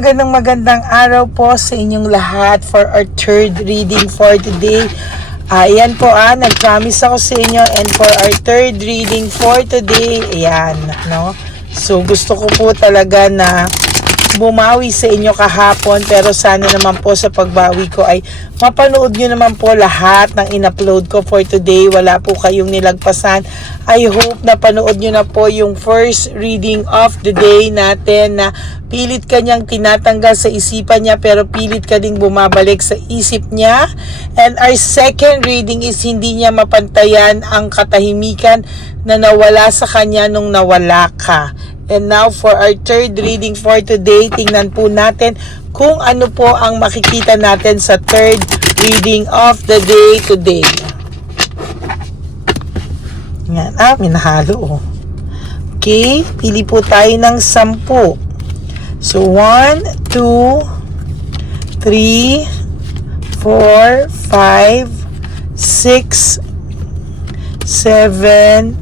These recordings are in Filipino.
magandang araw po sa inyong lahat for our third reading for today. Ayan po nag-promise ako sa inyo, and for our third reading for today, ayan, no? So gusto ko po talaga na bumawi sa inyo kahapon, pero sana naman po sa pagbawi ko ay mapanood nyo naman po lahat ng in-upload ko for today. Wala po kayong nilagpasan. I hope na panood nyo na po yung first reading of the day natin na pilit kanyang tinatanggal sa isipan niya pero pilit ka ding bumabalik sa isip niya. And our second reading is hindi niya mapantayan ang katahimikan na nawala sa kanya nung nawala ka. And now for our third reading for today, tingnan po natin kung ano po ang makikita natin sa third reading of the day today. Yan, may nahalo Okay, pili po tayo ng 10. So 1, 2, 3, 4, 5, 6, 7,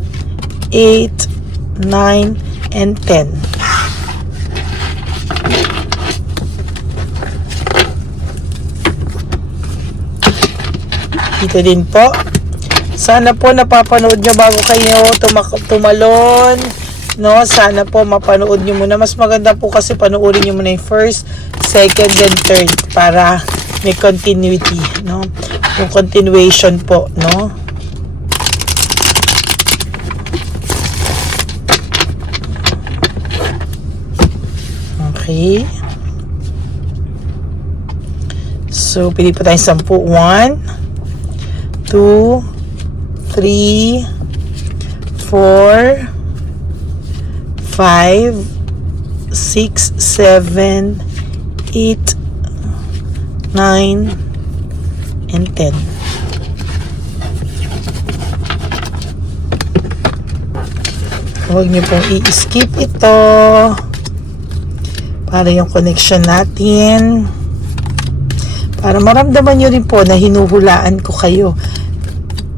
8, 9, and 10. Dito din po. Sana po napapanood nyo bago kayo tumalon. No, sana po mapanood nyo muna. Mas maganda po kasi panoorin nyo muna yung first, second, and third para may continuity, no? Yung continuation po, no? Okay. So, pili po tayo 10. 1, 2, 3, 4, 5, 6, 7, 8, 9, and 10. Huwag niyo pong i-skip ito para yung connection natin, para maramdaman nyo rin po na hinuhulaan ko kayo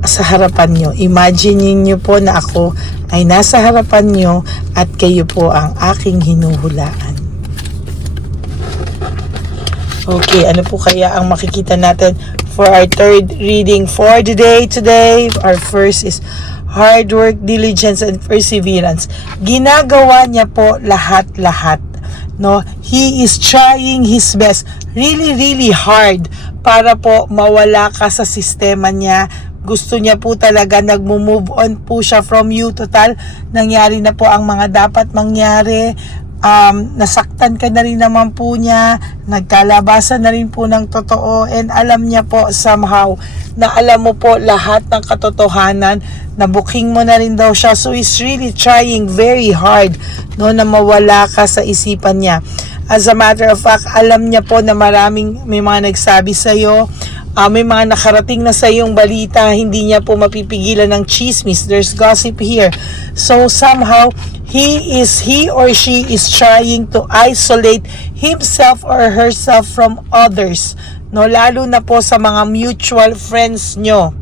sa harapan nyo. Imagine niyo po na ako ay nasa harapan nyo at kayo po ang aking hinuhulaan. Okay, ano po kaya ang makikita natin for our third reading for the day today? Our first is hard work, diligence, and perseverance. Ginagawa niya po lahat-lahat. No, he is trying his best, really hard para po mawala ka sa sistema niya. Gusto niya po talaga, nagmo-move on po siya from you. Total, nangyari na po ang mga dapat mangyari. Nasaktan ka na rin naman po niya, nagkalabasan na rin po ng totoo, and alam niya po somehow na alam mo po lahat ng katotohanan, na booking mo na rin daw siya. So he's really trying very hard, no, na mawala ka sa isipan niya. As a matter of fact, alam niya po na may mga nagsabi sa iyo, may mga nakarating na sa iyong balita, hindi niya po mapipigilan ng chismis. There's gossip here. So somehow he or she is trying to isolate himself or herself from others, no, lalo na po sa mga mutual friends nyo.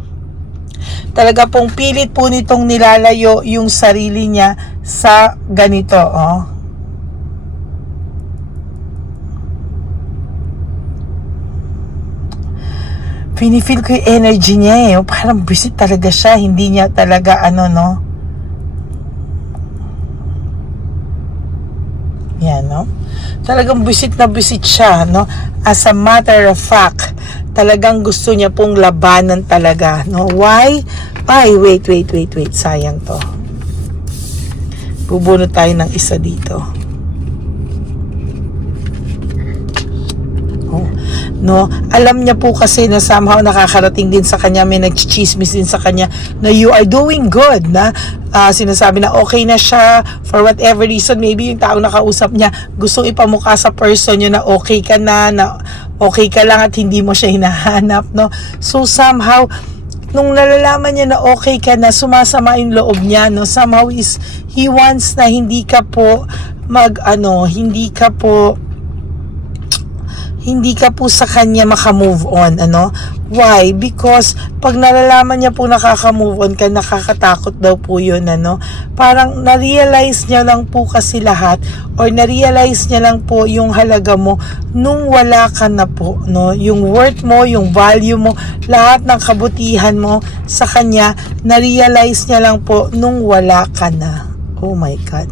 Talaga pong pilit po nitong nilalayo yung sarili niya sa ganito, Pinifeel ko yung energy niya parang busy talaga siya, hindi niya talaga yan, no? Talagang bisit na bisit siya, no? As a matter of fact, talagang gusto niya pong labanan talaga, no? Why? Ay, wait. Sayang to. Bubunot tayo ng isa dito. No, alam niya po kasi na somehow nakakarating din sa kanya, may nagchichismis din sa kanya na you are doing good, na sinasabi na okay na siya for whatever reason. Maybe yung taong nakausap niya gustong ipamukha sa person niya na okay ka na okay ka lang at hindi mo siya hinahanap, no? So somehow nung nalalaman niya na okay ka na, sumasama yung loob niya, no? Somehow he wants na hindi ka po hindi ka po sa kanya makamove on, ano? Why? Because pag nalalaman niya po nakaka-move on ka, nakakatakot daw po yun, ano? Parang na-realize niya lang po kasi lahat, or na-realize niya lang po yung halaga mo nung wala ka na po, no? Yung worth mo, yung value mo, lahat ng kabutihan mo sa kanya, na-realize niya lang po nung wala ka na. Oh my God.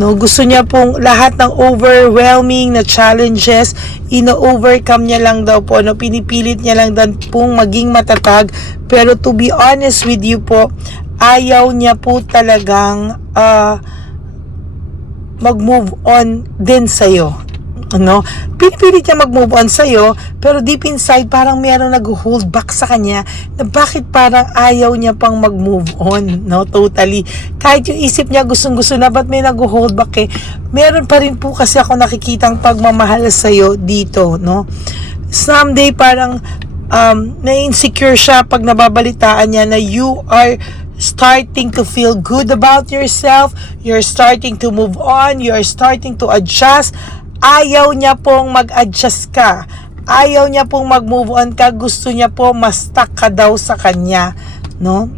No, gusto niya pong lahat ng overwhelming na challenges, ino-overcome niya lang daw po, no, pinipilit niya lang daw pong maging matatag, pero to be honest with you po, ayaw niya po talagang mag-move on din sa'yo. Ano? Pinipilit niya mag-move on sa'yo, pero deep inside, parang meron nag-hold back sa kanya na bakit parang ayaw niya pang mag-move on, no? Totally. Kahit yung isip niya gustong-gusto na, ba't may nag-hold back eh? Meron pa rin po kasi ako nakikitang pagmamahal sa'yo dito, no? Someday parang na-insecure siya pag nababalitaan niya na you are starting to feel good about yourself, you're starting to move on, you're starting to adjust. Ayaw niya pong mag-adjust ka. Ayaw niya pong mag-move on ka. Gusto niya po ma-stuck ka daw sa kanya, no?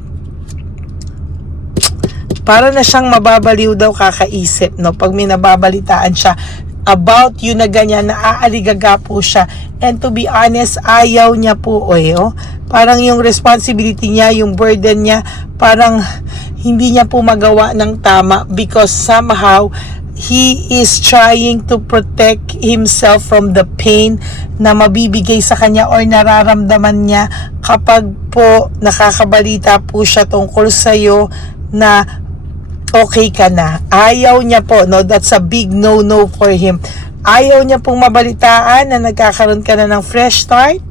Para na siyang mababaliw daw kakaisip, no? Pag may nababalitaan siya about you na ganyan, naaaligaga po siya. And to be honest, ayaw niya po, oh. Parang yung responsibility niya, yung burden niya, parang hindi niya po magawa ng tama because somehow he is trying to protect himself from the pain na mabibigay sa kanya or nararamdaman niya kapag po nakakabalita po siya tungkol sa'yo na okay ka na. Ayaw niya po, no? That's a big no-no for him. Ayaw niya pong mabalitaan na nagkakaroon ka na ng fresh start,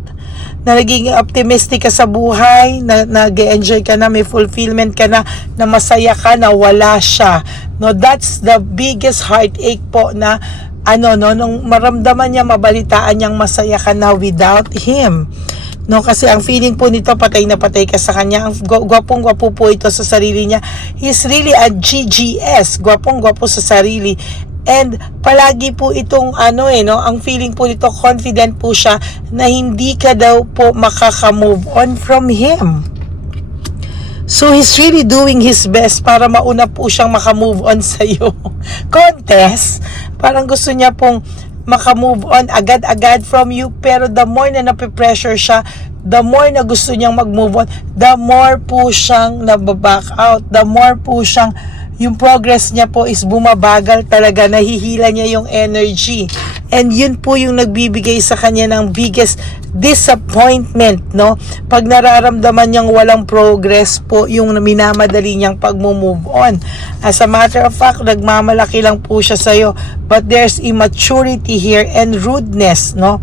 na naging optimistic ka sa buhay, na nag-enjoy ka na, may fulfillment ka na masaya ka, na wala siya. No, that's the biggest heartache po na nung maramdaman niya, mabalitaan niyang masaya ka na without him. No, kasi ang feeling po nito, patay na patay ka sa kanya. Ang gwapong-gwapo po ito sa sarili niya. He's really a GGS, gwapong-gwapo sa sarili. And palagi po itong ang feeling po nito, confident po siya na hindi ka daw po makaka-move on from him. So he's really doing his best para mauna po siyang maka-move on sa iyo. Contest, parang gusto niya pong maka-move on agad-agad from you, pero the more na nape-pressure siya, the more na gusto niyang mag-move on, the more po siyang nababack out, the more po siyang yung progress niya po is bumabagal talaga, nahihila niya yung energy. And yun po yung nagbibigay sa kanya ng biggest disappointment, no? Pag nararamdaman niyang walang progress po yung minamadali niyang pag-move on. As a matter of fact, nagmamalaki lang po siya sa'yo. But there's immaturity here and rudeness, no?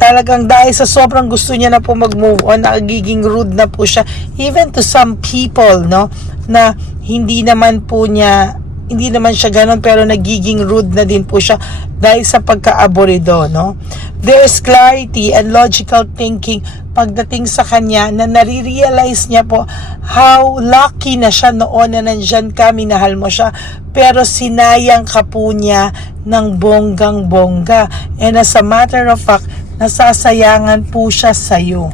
Talagang dahil sa sobrang gusto niya na po mag-move on, nagiging rude na po siya. Even to some people, no? Na hindi naman siya ganon, pero nagiging rude na din po siya dahil sa pagka-aborido, no? There's clarity and logical thinking pagdating sa kanya na nare-realize niya po how lucky na siya noon na nandyan ka, minahal mo siya, pero sinayang ka po niya ng bonggang-bongga. And as a matter of fact, nasasayangan po siya sa'yo.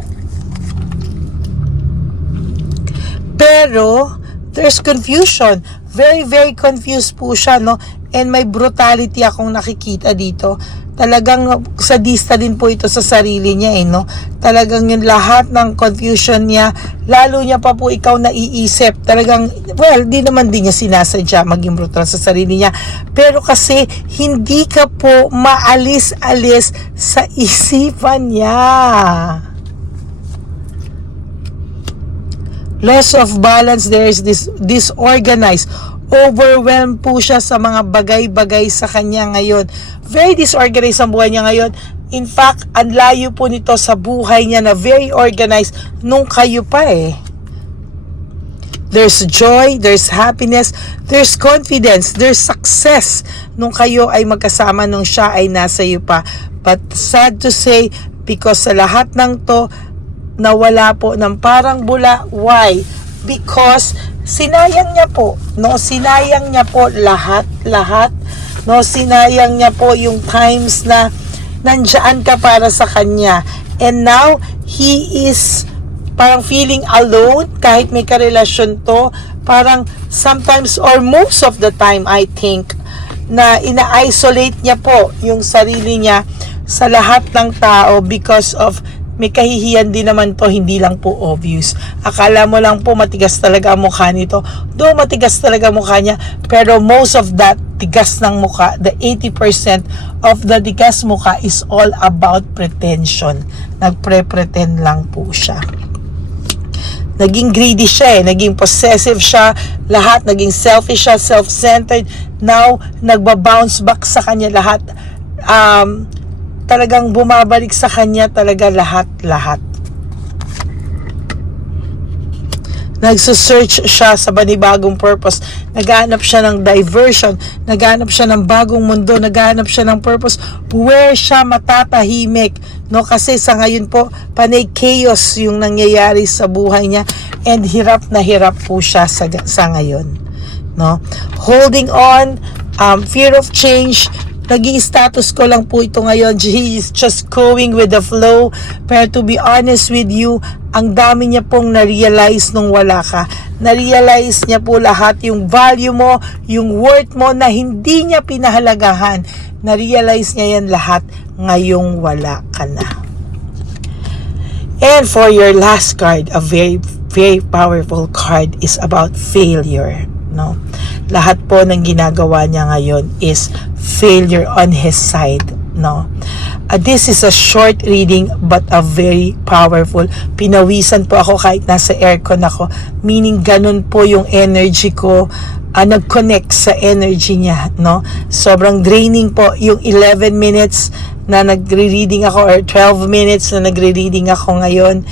Pero there's confusion. Very, very confused po siya, no? And may brutality akong nakikita dito. Talagang sadista din po ito sa sarili niya, no? Talagang yung lahat ng confusion niya, lalo niya pa po ikaw naiisip. Talagang, well, di naman din niya sinasadya maging brutal sa sarili niya. Pero kasi, hindi ka po maalis-alis sa isipan niya. Loss of balance, there is this disorganized, overwhelmed po siya sa mga bagay-bagay sa kanya ngayon. Very disorganized ang buhay niya ngayon. In fact, ang layo po nito sa buhay niya na very organized nung kayo pa eh. There's joy, there's happiness, there's confidence, there's success nung kayo ay magkasama, nung siya ay nasa iyo pa. But sad to say, because sa lahat ng to, nawala po ng parang bula. Why? Because sinayang niya po, no? Sinayang niya po lahat no? Sinayang niya po yung times na nandiyan ka para sa kanya. And now, he is parang feeling alone kahit may karelasyon to. Parang sometimes or most of the time, I think, na ina-isolate niya po yung sarili niya sa lahat ng tao because of may kahihiyan din naman to, hindi lang po obvious. Akala mo lang po matigas talaga ang mukha nito. Though matigas talaga ang mukha niya, pero most of that tigas ng mukha, the 80% of the tigas mukha is all about pretension. Nagpre-pretend lang po siya. Naging greedy siya naging possessive siya, lahat, naging selfish siya, self-centered. Now, nagba-bounce back sa kanya lahat. Talagang bumabalik sa kanya talaga lahat. Nagsusearch siya sa panibagong purpose. Naghahanap siya ng diversion. Naghahanap siya ng bagong mundo. Naghahanap siya ng purpose where siya matatahimik. No? Kasi sa ngayon po, panay chaos yung nangyayari sa buhay niya. And hirap na hirap po siya sa ngayon. No? Holding on, fear of change, naging status ko lang po ito ngayon. He is just going with the flow. Pero to be honest with you, ang dami niya pong na-realize nung wala ka. Na-realize niya po lahat yung value mo, yung worth mo na hindi niya pinahalagahan. Na-realize niya yan lahat ngayong wala ka na. And for your last card, a very, very powerful card is about failure. No? Lahat po ng ginagawa niya ngayon is failure on his side. No? This is a short reading but a very powerful. Pinawisan po ako kahit nasa aircon ako. Meaning ganun po yung energy ko. Nag-connect sa energy niya. No? Sobrang draining po yung 11 minutes na nagre-reading ako or 12 minutes na nagre-reading ako ngayon.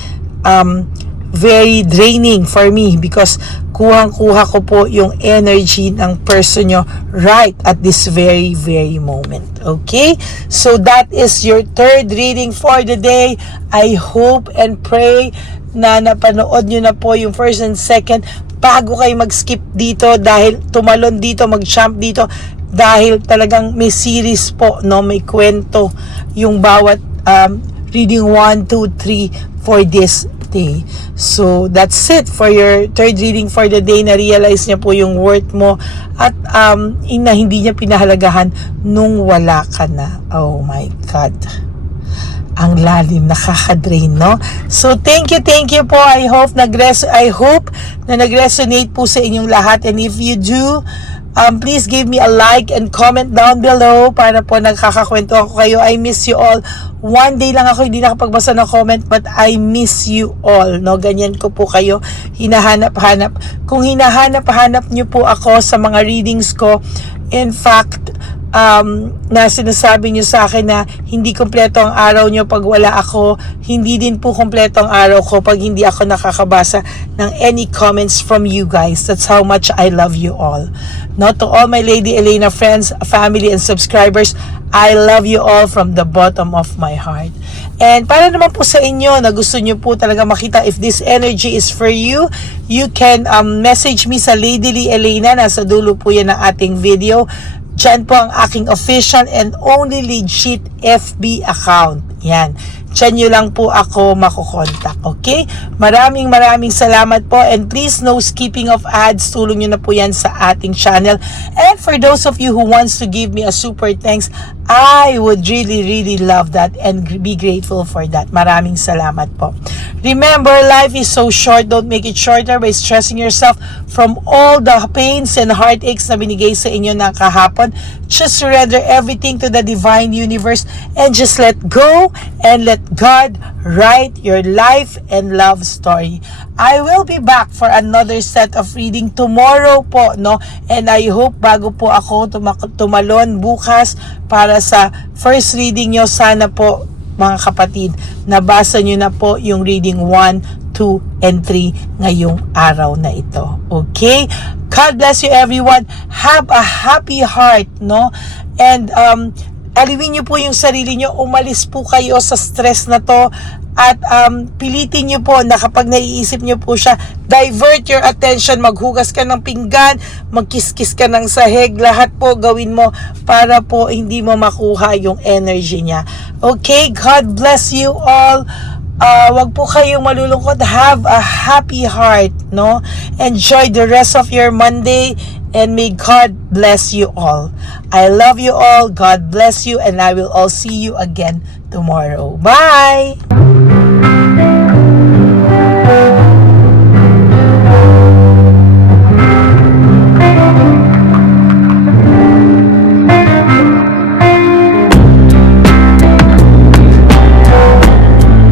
Very draining for me because kuhang-kuha ko po yung energy ng person nyo right at this very, very moment. Okay? So that is your third reading for the day. I hope and pray na napanood nyo na po yung first and second bago kayo mag-skip dito dahil tumalon dito, mag-jump dito dahil talagang may series po, no? May kwento yung bawat reading 1, 2, 3 for this day. So that's it for your third reading for the day. Na-realize niya po yung worth mo at na hindi niya pinahalagahan nung wala ka na. Oh my God. Ang lalim, nakaka-drain, no? So thank you po. I hope na nag-resonate po sa inyong lahat, and if you do, please give me a like and comment down below para po nagkakakwento ako kayo. I miss you all. One day lang ako hindi nakapagbasa ng comment, but I miss you all. No, ganyan ko po kayo hinahanap-hanap. Kung hinahanap-hanap niyo po ako sa mga readings ko, in fact, na sinasabi nyo sa akin na hindi kompleto ang araw nyo pag wala ako, hindi din po kompleto ang araw ko pag hindi ako nakakabasa ng any comments from you guys. That's how much I love you all. No, to all my Lady Elena friends, family, and subscribers, I love you all from the bottom of my heart. And para naman po sa inyo na gusto nyo po talaga makita if this energy is for you, you can message me sa Lady Elena. Nasa dulo po yan ng ating video. Diyan po ang aking official and only legit FB account. Yan. Diyan nyo lang po ako makukontak. Okay? Maraming salamat po. And please, no skipping of ads. Tulong nyo na po yan sa ating channel. And for those of you who wants to give me a super thanks, I would really love that and be grateful for that. Maraming salamat po. Remember, life is so short. Don't make it shorter by stressing yourself from all the pains and heartaches na binigay sa inyo ng kahapon. Just surrender everything to the divine universe and just let go and let God write your life and love story. I will be back for another set of reading tomorrow po, no? And I hope bago po ako tumalon bukas para sa first reading nyo, sana po mga kapatid, nabasa nyo na po yung reading 1, 2, and 3 ngayong araw na ito. Okay? God bless you everyone. Have a happy heart, no? And Aliwin niyo po yung sarili niyo, umalis po kayo sa stress na to at pilitin niyo po na kapag naiisip niyo po siya, divert your attention, maghugas ka ng pinggan, magkiskis ka ng sahig, lahat po gawin mo para po hindi mo makuha yung energy niya. Okay, God bless you all. Wag po kayong malulungkot. Have a happy heart, no? Enjoy the rest of your Monday and may God bless you all. I love you all. God bless you and I will all see you again tomorrow. Bye!